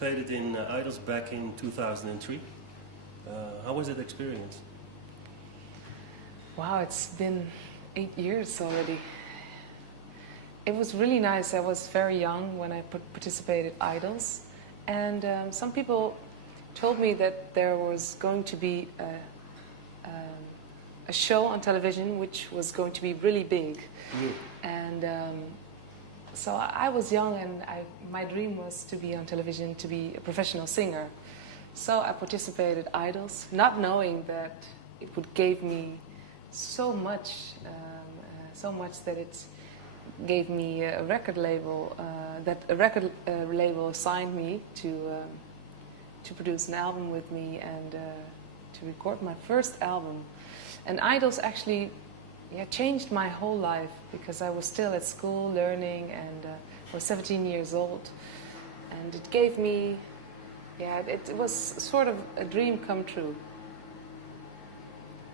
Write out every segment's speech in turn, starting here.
Participated in Idols back in 2003. How was that experience? Wow, it's been 8 years already. It was really nice. I was very young when I participated in Idols, and some people told me that there was going to be a show on television which was going to be really big. And so I was young, and my dream was to be on television, to be a professional singer. So I participated in Idols, not knowing that it would give me so much that it gave me a record label, that a record label assigned me to produce an album with me and to record my first album. And Idols actually changed my whole life, because I was still at school learning, and I was 17 years old, and it gave me, it was sort of a dream come true.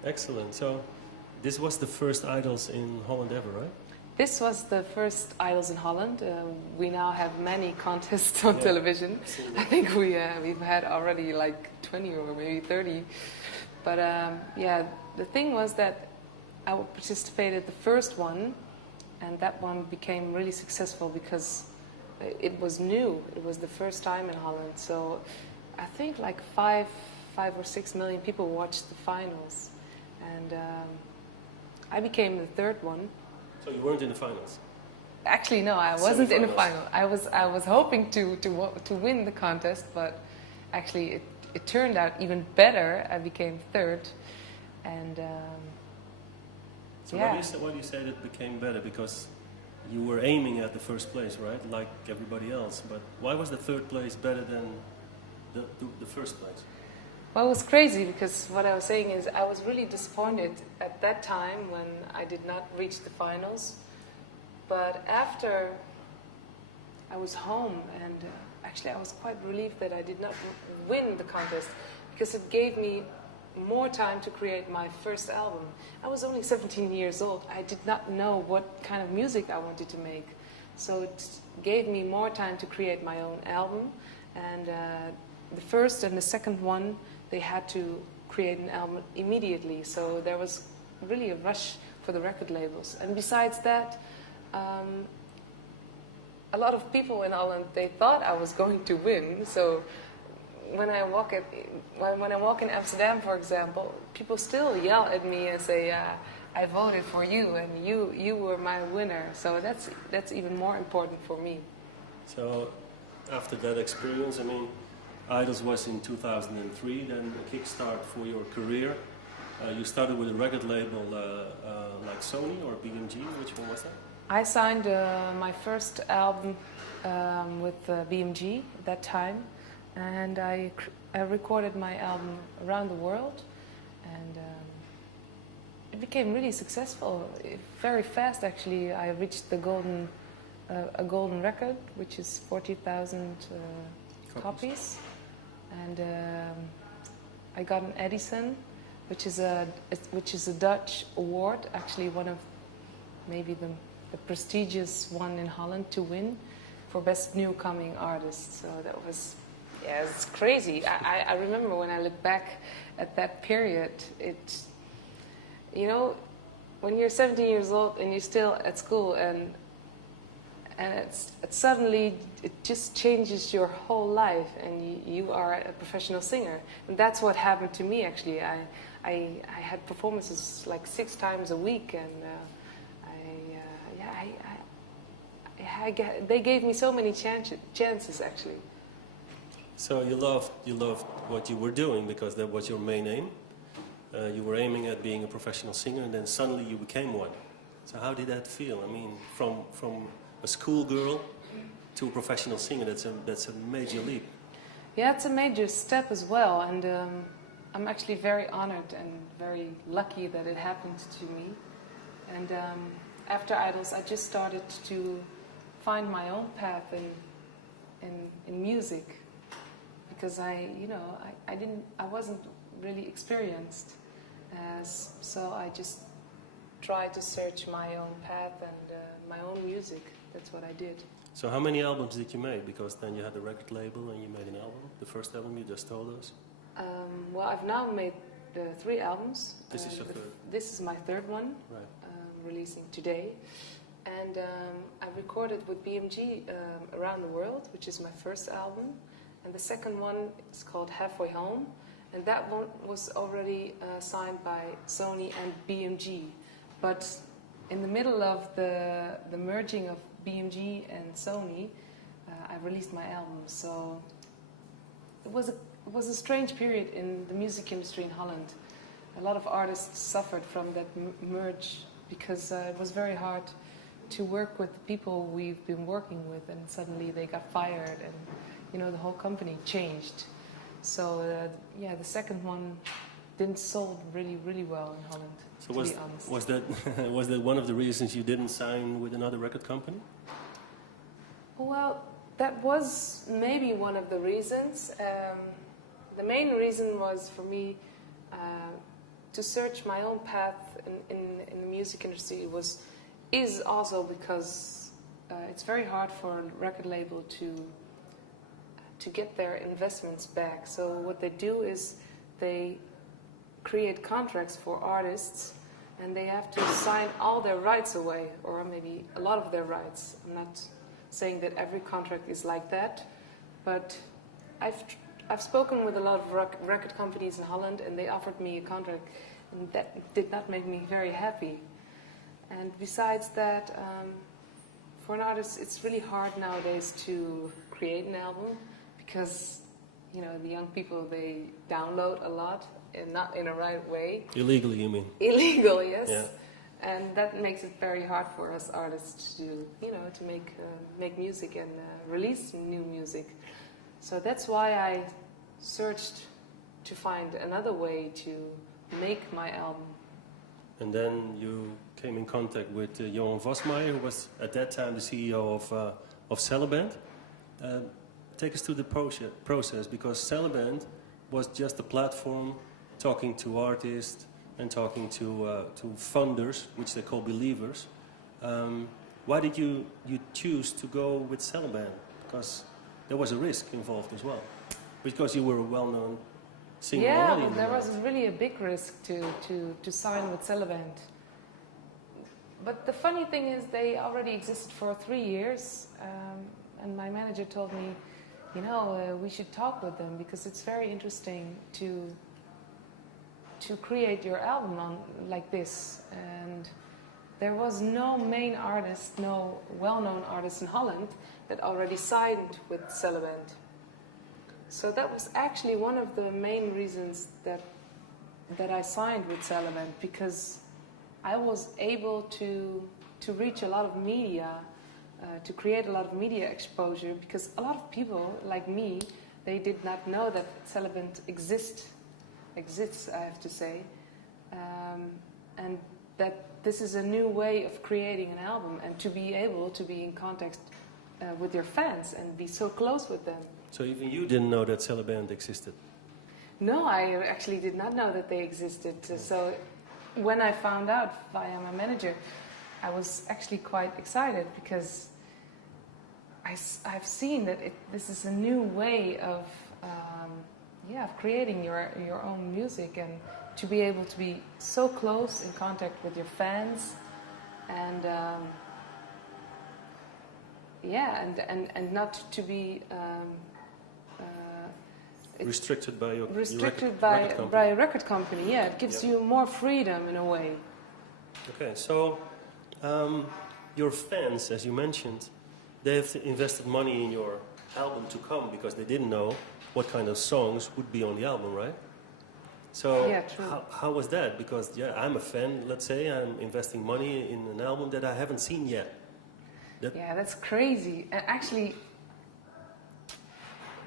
Excellent. So this was the first Idols in Holland ever, right? This was the first Idols in Holland. We now have many contests on television. I think we've had already like 20 or maybe 30. But the thing was that I participated the first one, and that one became really successful because it was new. It was the first time in Holland. So I think like 5 or 6 million people watched the finals, and I became the third one. So you weren't in the finals? Actually, no, I wasn't in the final. I was hoping to win the contest, but actually it turned out even better. I became third, and so why do you say that it became better? Because you were aiming at the first place, right? Like everybody else. But why was the third place better than the first place? Well, it was crazy, because what I was saying is I was really disappointed at that time when I did not reach the finals. But after I was home, and actually I was quite relieved that I did not win the contest, because it gave me more time to create my first album. I was only 17 years old. I did not know what kind of music I wanted to make. So it gave me more time to create my own album. And the first and the second one, they had to create an album immediately. So there was really a rush for the record labels. And besides that, a lot of people in Holland, they thought I was going to win. So when I walk in Amsterdam, for example, people still yell at me and say, "I voted for you, and you were my winner." So that's even more important for me. So after that experience, I mean, Idols was in 2003, then a kickstart for your career. You started with a record label like Sony or BMG. Which one was that? I signed my first album with BMG at that time. And I recorded my album around the world, and it became really successful. Very fast, actually. I reached the a golden record, which is 40,000 copies, and I got an Edison, which is a Dutch award, actually one of maybe the prestigious one in Holland to win for best newcoming artist. So that was. Yeah, it's crazy. I remember when I look back at that period, when you're 17 years old and you're still at school, and suddenly it just changes your whole life, and you are a professional singer. And that's what happened to me, actually. I had performances like 6 times a week, and they gave me so many chances, actually. So you loved what you were doing, because that was your main aim. You were aiming at being a professional singer, and then suddenly you became one. So how did that feel? I mean, from a schoolgirl to a professional singer, that's a major leap. Yeah, it's a major step as well, and I'm actually very honored and very lucky that it happened to me. And after Idols, I just started to find my own path in music. Because I wasn't really experienced, so I just tried to search my own path and my own music. That's what I did. So how many albums did you make? Because then you had a record label and you made an album. The first album you just told us. Well, I've now made 3 albums. This is your third. This is my third one, Right. releasing today. And I recorded with BMG Around the World, which is my first album. And the second one is called Halfway Home. And that one was already signed by Sony and BMG. But in the middle of the merging of BMG and Sony, I released my album. So it was a strange period in the music industry in Holland. A lot of artists suffered from that merge because it was very hard to work with the people we've been working with, and suddenly they got fired, and the whole company changed. So yeah, the second one didn't sold really well in Holland. So was that was that one of the reasons you didn't sign with another record company? Well, that was maybe one of the reasons. The main reason was for me to search my own path in the music industry is also because it's very hard for a record label to get their investments back. So what they do is they create contracts for artists, and they have to sign all their rights away, or maybe a lot of their rights. I'm not saying that every contract is like that, but I've spoken with a lot of record companies in Holland, and they offered me a contract, and that did not make me very happy. And besides that, for an artist, it's really hard nowadays to create an album because, the young people, they download a lot and not in a right way. Illegally, you mean? Illegal, yes. Yeah. And that makes it very hard for us artists to, to make music and release new music. So that's why I searched to find another way to make my album. And then you came in contact with Johan Vosmeijer, who was at that time the CEO of Celeband. Take us through the process, because Celeband was just a platform talking to artists and talking to funders, which they call believers. Why did you choose to go with Celeband? Because there was a risk involved as well, because you were a well-known singer already. Yeah, there was really a big risk to sign with Celeband. But the funny thing is, they already existed for 3 years, and my manager told me, we should talk with them because it's very interesting to create your album like this. And there was no main artist, no well-known artist in Holland that already signed with Celeband. So that was actually one of the main reasons that I signed with Celeband, because I was able to reach a lot of media, to create a lot of media exposure, because a lot of people like me, they did not know that Celeband exists, I have to say, and that this is a new way of creating an album, and to be able to be in contact with your fans and be so close with them. So even you didn't know that Celeband existed? No, I actually did not know that they existed. So when I found out via my manager, I was actually quite excited, because I've seen that this is a new way of creating your own music, and to be able to be so close in contact with your fans, and and not to be restricted by your by a record company. Yeah, it gives you more freedom in a way. Okay, so your fans, as you mentioned, they have invested money in your album to come, because they didn't know what kind of songs would be on the album, right? So yeah, true. How was that? Because I'm a fan, let's say, I'm investing money in an album that I haven't seen yet. Yeah, that's crazy. And actually,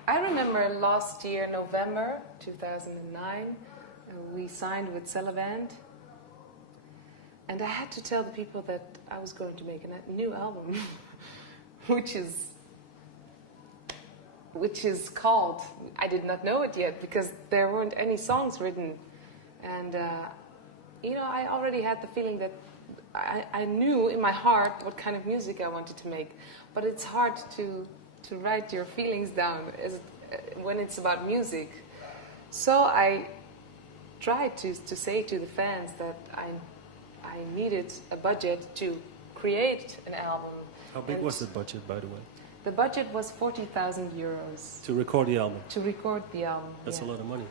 I remember last year, November 2009, we signed with Celeband, and I had to tell the people that I was going to make a new album, which is called, I did not know it yet, because there weren't any songs written, and I already had the feeling that I knew in my heart what kind of music I wanted to make, but it's hard to write your feelings down when it's about music. So I tried to say to the fans that I needed a budget to create an album. How big was the budget, by the way? The budget was 40,000 euros. To record the album? To record the album, That's a lot of money.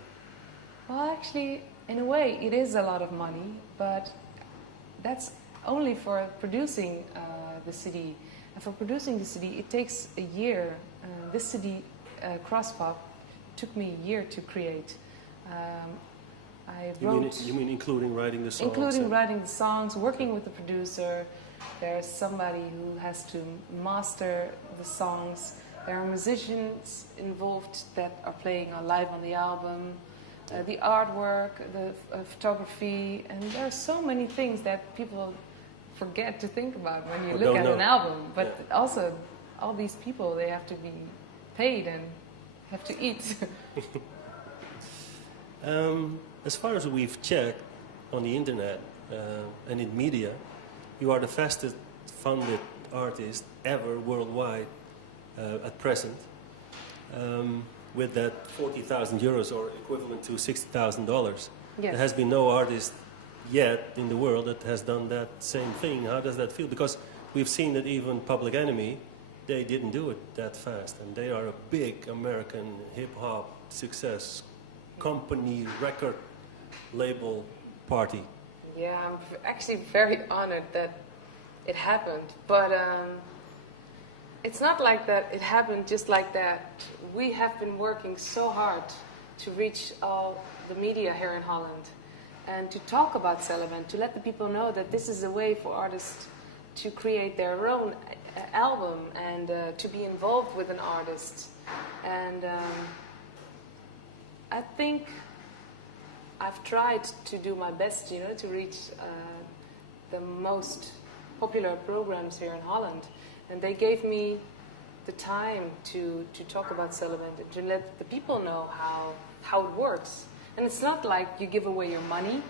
Well, actually, in a way, it is a lot of money, but that's only for producing the CD. And for producing the CD, it takes a year. This CD, Crosspop, took me a year to create. I wrote... You mean including writing the songs? Including writing the songs, working with the producer. There's somebody who has to master the songs. There are musicians involved that are playing live on the album. The artwork, the photography, and there are so many things that people forget to think about when you look at an album. But also, all these people, they have to be paid and have to eat. As far as we've checked on the internet and in media, you are the fastest funded artist ever worldwide at present. With that 40,000 euros, or equivalent to $60,000. Yes. There has been no artist yet in the world that has done that same thing. How does that feel? Because we've seen that even Public Enemy, they didn't do it that fast. And they are a big American hip-hop success company, record label party. Yeah, I'm actually very honored that it happened. But it's not like that. It happened just like that. We have been working so hard to reach all the media here in Holland and to talk about Sullivan, to let the people know that this is a way for artists to create their own album and to be involved with an artist. And I think I've tried to do my best, you know, to reach the most popular programs here in Holland. And they gave me the time to talk about Sullivan, to let the people know how it works. And it's not like you give away your money.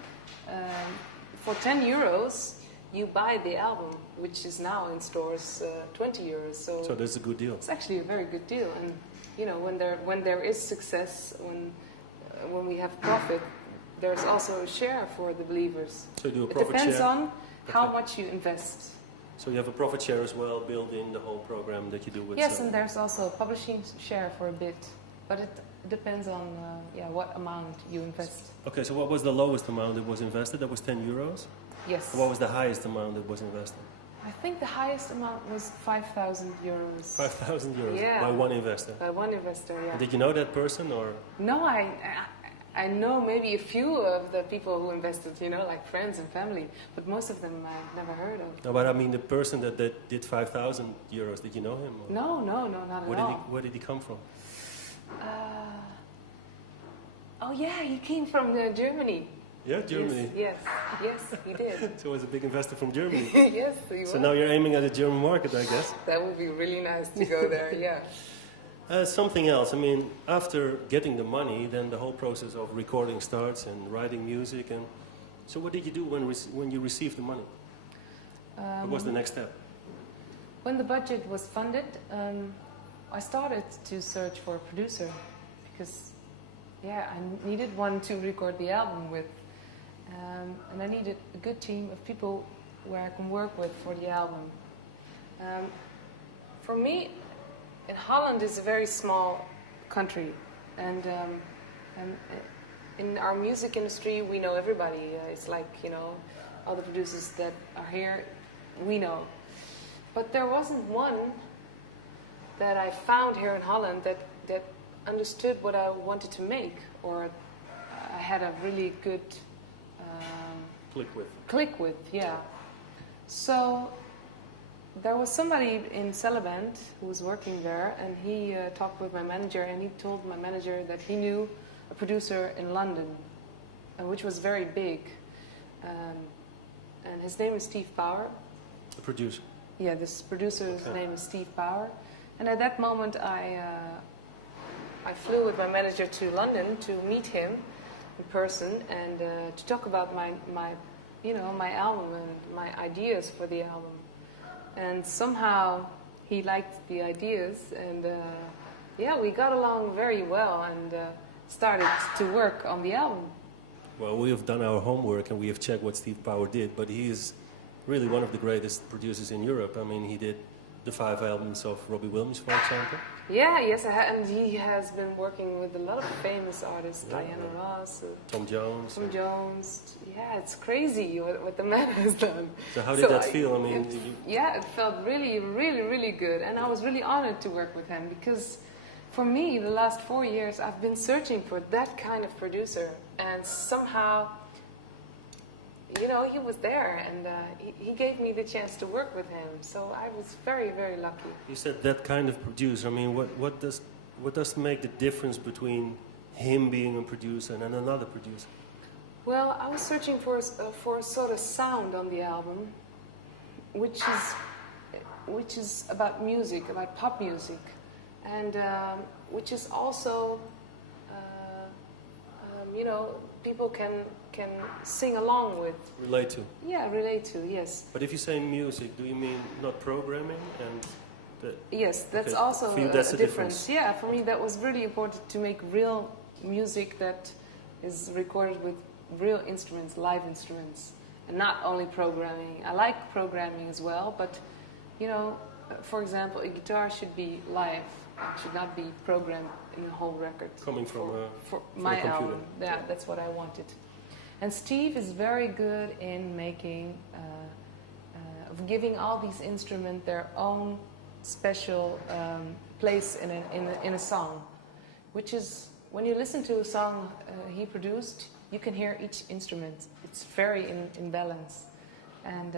For 10 euros, you buy the album, which is now in stores 20 euros. So that's a good deal. It's actually a very good deal. And you know, when there is success, when we have profit, there's also a share for the believers. So you do a profit share? It depends on how much you invest. So you have a profit share as well, built in the whole program that you do with... Yes, and there's also a publishing share for a bit, but it depends on what amount you invest. Okay, so what was the lowest amount that was invested? That was 10 euros? Yes. What was the highest amount that was invested? I think the highest amount was 5,000 euros. 5,000 euros? Yeah. By one investor? By one investor, yeah. And did you know that person, or...? No, I know maybe a few of the people who invested, you know, like friends and family, but most of them I've never heard of. No, but I mean the person that did 5,000 euros, did you know him? Or? No, not at all. Where did he come from? Oh yeah, he came from Germany. Yeah, Germany. Yes, he did. So he was a big investor from Germany. Yes, he was. So now you're aiming at the German market, I guess. That would be really nice to go there, yeah. Something else, I mean, after getting the money, then the whole process of recording starts and writing music. And so what did you do when you received the money? What was the next step? When the budget was funded, I started to search for a producer because, I needed one to record the album with. And I needed a good team of people where I can work with for the album. For me, in Holland is a very small country, and in our music industry we know everybody. It's like, you know, all the producers that are here, we know. But there wasn't one that I found here in Holland that understood what I wanted to make, or I had a really good click with, yeah. So there was somebody in Celeband who was working there, and he talked with my manager, and he told my manager that he knew a producer in London, which was very big. And his name is Steve Power. The producer? Yeah, this producer's name is Steve Power. And at that moment, I flew with my manager to London to meet him in person and to talk about my you know, my album and my ideas for the album. And somehow he liked the ideas, and yeah, we got along very well and started to work on the album. Well, we have done our homework and we have checked what Steve Power did, but he is really one of the greatest producers in Europe. I mean, he did the 5 albums of Robbie Williams, for example. Yeah, yes, and he has been working with a lot of famous artists, Diana Ross, Tom Jones. Tom Jones. Yeah, it's crazy what the man has done. So how did that feel? I mean, yeah, it felt really, really, really good, and I was really honored to work with him because, for me, the last 4 years I've been searching for that kind of producer, and somehow, you know, he was there, and he gave me the chance to work with him. So I was very, very lucky. You said that kind of producer. I mean, what does make the difference between him being a producer and another producer? Well, I was searching for a sort of sound on the album, which is about music, about pop music, and which is also, you know, people can sing along with. Relate to. Yeah, relate to, yes. But if you say music, do you mean not programming? Yes, that's okay. also For you, that's a the difference. Yeah, for me that was really important to make real music that is recorded with real instruments, live instruments, and not only programming. I like programming as well, but, you know, for example, a guitar should be live. It should not be programmed in the whole record. Coming from my a computer. album. Yeah, that's what I wanted. And Steve is very good in making, of giving all these instruments their own special place in a song, which is, when you listen to a song he produced, you can hear each instrument. It's very in balance, and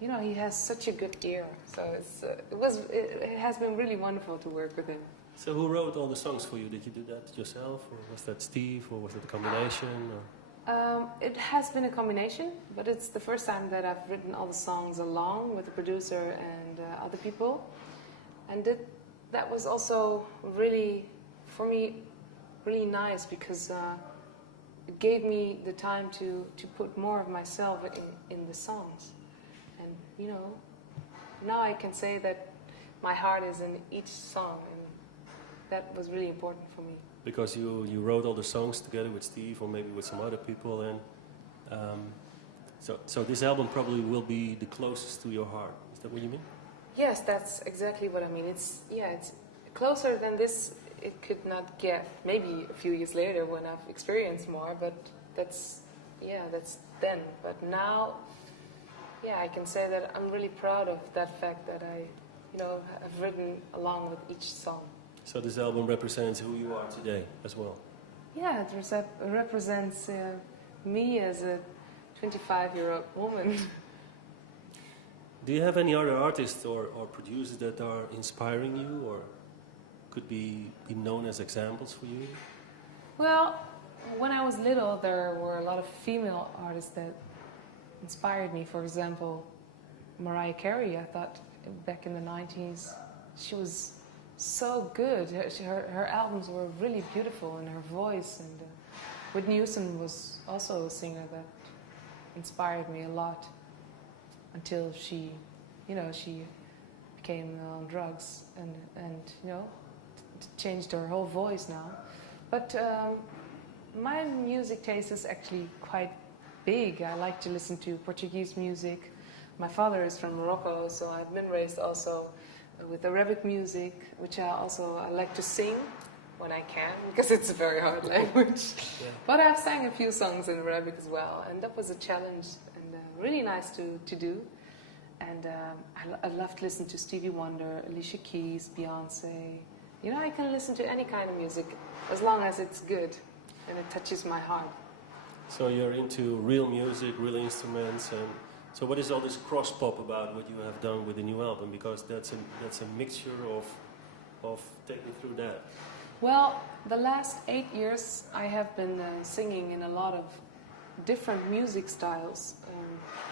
you know, he has such a good ear. So it has been really wonderful to work with him. So who wrote all the songs for you? Did you do that yourself, or was that Steve, or was it a combination? It has been a combination, but it's the first time that I've written all the songs along with the producer and other people. And that was also really, for me, really nice, because it gave me the time to put more of myself in the songs. And, you know, now I can say that my heart is in each song, and that was really important for me. Because you wrote all the songs together with Steve, or maybe with some other people, and so this album probably will be the closest to your heart. Is that what you mean? Yes, that's exactly what I mean. It's closer than this. It could not get. Maybe a few years later when I've experienced more, but that's then. But now, yeah, I can say that I'm really proud of that fact that I, you know, have written along with each song. So this album represents who you are today as well? Yeah, it represents me as a 25-year-old woman. Do you have any other artists or producers that are inspiring you, or could be known as examples for you? Well, when I was little, there were a lot of female artists that inspired me. For example, Mariah Carey. I thought back in the 90s, she was so good. Her albums were really beautiful, and her voice. And Whitney Houston was also a singer that inspired me a lot, until she, you know, she became on drugs and you know, changed her whole voice now. But my music taste is actually quite big. I like to listen to Portuguese music. My father is from Morocco, so I've been raised also with Arabic music, which I like to sing when I can, because it's a very hard language. Yeah. But I've sang a few songs in Arabic as well, and that was a challenge, and really nice to do. And I love to listen to Stevie Wonder, Alicia Keys, Beyonce. You know, I can listen to any kind of music as long as it's good and it touches my heart. So you're into real music, real instruments, and so what is all this cross-pop about what you have done with the new album? Because that's a mixture of take me through that. Well, the last 8 years I have been singing in a lot of different music styles,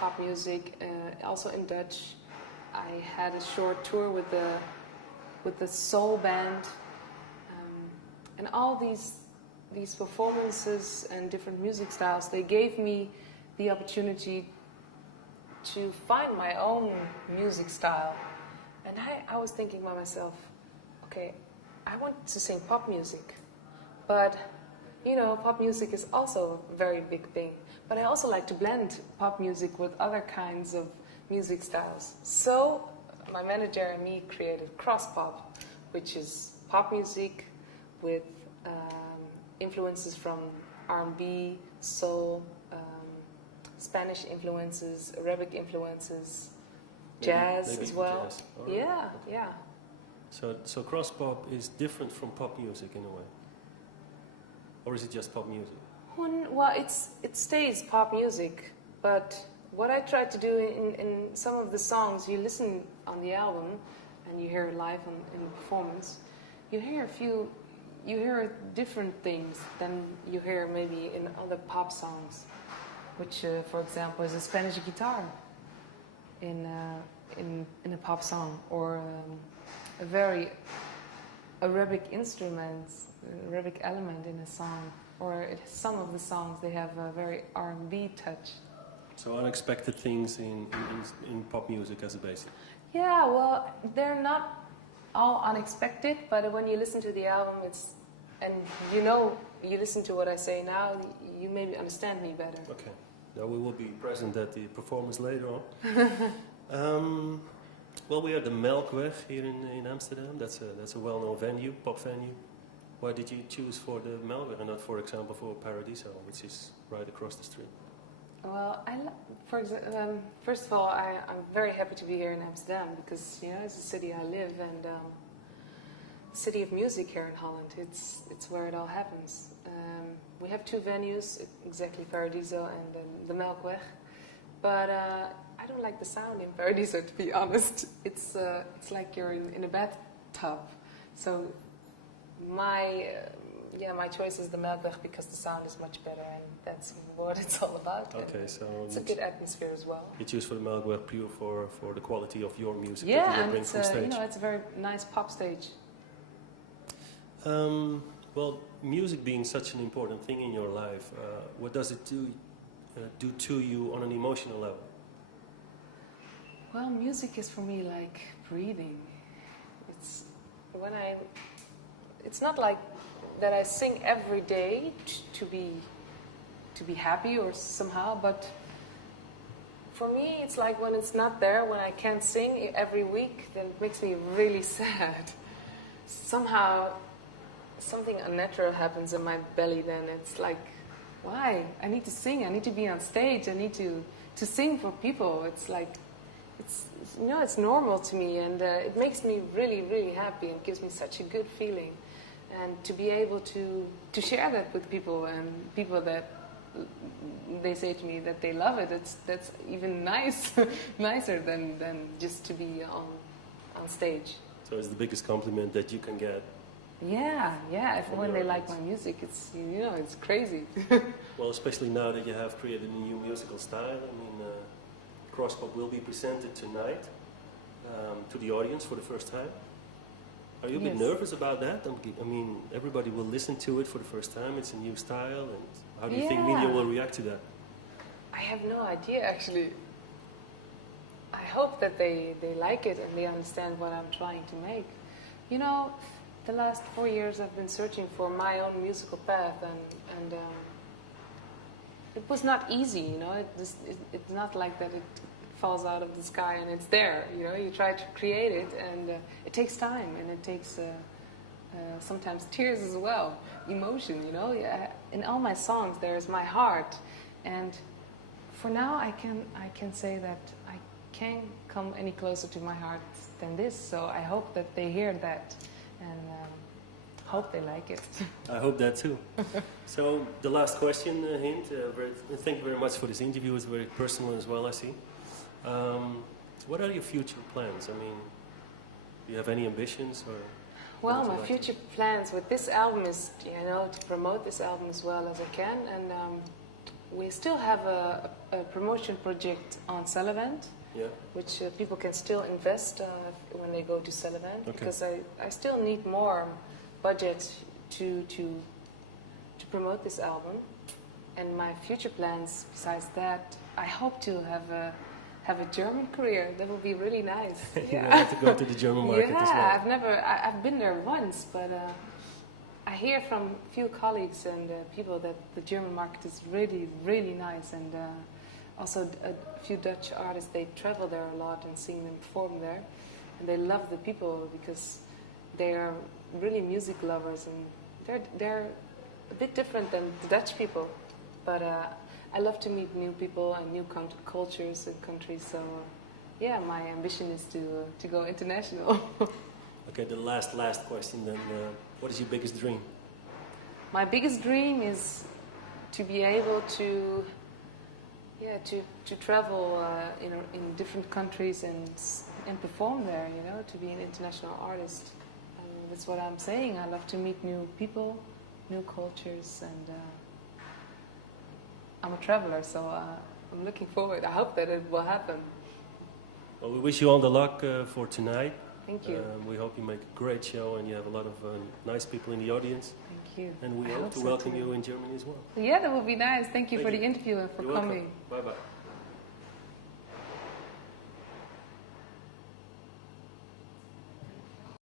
pop music, also in Dutch. I had a short tour with the soul band, and all these performances and different music styles, they gave me the opportunity to find my own music style. And I was thinking by myself, okay, I want to sing pop music, but you know, pop music is also a very big thing. But I also like to blend pop music with other kinds of music styles. So my manager and me created cross pop, which is pop music with influences from R&B, soul, Spanish influences, Arabic influences, jazz maybe as well. Jazz. Yeah, okay. yeah. So cross pop is different from pop music in a way, or is it just pop music? Well, it stays pop music, but what I try to do in some of the songs, you listen on the album and you hear it live in the performance, you hear different things than you hear maybe in other pop songs, which, for example, is a Spanish guitar in a pop song, or a very Arabic instrument, Arabic element in a song, or some of the songs they have a very R&B touch. So unexpected things in pop music as a basis. Yeah, well, they're not all unexpected, but when you listen to the album, and you know, you listen to what I say now, you maybe understand me better. Okay. Now we will be present at the performance later on. Well, we are the Melkweg here in Amsterdam. That's a well-known venue, pop venue. Why did you choose for the Melkweg and not, for example, for Paradiso, which is right across the street? Well, first of all, I'm very happy to be here in Amsterdam because, you know, it's the city I live, and the city of music here in Holland. It's where it all happens. We have two venues, exactly, Paradiso and the Melkweg. But I don't like the sound in Paradiso, to be honest. It's like you're in a bathtub. So my choice is the Melkweg because the sound is much better, and that's what it's all about. Okay, so it's a good atmosphere as well. You choose for the Melkweg pure for the quality of your music yeah, that you and bring from stage. You know, it's a very nice pop stage. Well, music being such an important thing in your life, what does it do to you on an emotional level? Well, music is for me like breathing. It's not like that I sing every day to be happy or somehow, but for me it's like when it's not there, when I can't sing every week, then it makes me really sad. Somehow something unnatural happens in my belly, then it's like, why? I need to sing, I need to be on stage, I need to sing for people. It's like, it's normal to me, and it makes me really, really happy and gives me such a good feeling. And to be able to share that with people, and people that they say to me that they love it, that's even nicer than just to be on stage. So it's the biggest compliment that you can get. Yeah. When they like my music, it's it's crazy. Well, especially now that you have created a new musical style. I mean, Crosspop will be presented tonight to the audience for the first time. Are you a bit nervous about that? I mean, everybody will listen to it for the first time. It's a new style, and how do you think media will react to that? I have no idea, actually. I hope that they like it and they understand what I'm trying to make. You know, the last 4 years I've been searching for my own musical path, and it was not easy, you know. It's not like that it falls out of the sky and it's there, you know. You try to create it, and it takes time, and it takes sometimes tears as well, emotion, you know. In all my songs there's my heart, and for now I can say that I can't come any closer to my heart than this. So I hope that they hear that, and hope they like it. I hope that too. So the last question, Hind. Thank you very much for this interview. It's very personal as well, I see. What are your future plans? I mean, do you have any ambitions, or? Well, my future plans with this album is, you know, to promote this album as well as I can, and we still have a promotion project on Cellevent, which people can still invest when they go to Cellevent, because I still need more budget to promote this album. And my future plans, besides that, I hope to have a German career. That would be really nice. You want to go to the German market as well. I've been there once, but I hear from few colleagues and people that the German market is really, really nice. And also a few Dutch artists, they travel there a lot and sing and perform there. And they love the people because they are really music lovers, and they're a bit different than the Dutch people. But I love to meet new people and new cultures and countries. So yeah, my ambition is to go international. Okay, the last question then. What is your biggest dream? My biggest dream is to be able to travel in different countries and perform there. You know, to be an international artist. That's what I'm saying. I love to meet new people, new cultures, and I'm a traveler, so I'm looking forward. I hope that it will happen. Well, we wish you all the luck for tonight. Thank you. We hope you make a great show and you have a lot of nice people in the audience. Thank you. And we hope to welcome you in Germany as well. Yeah, that would be nice. Thank you for the interview and for You're coming. Welcome. Bye-bye.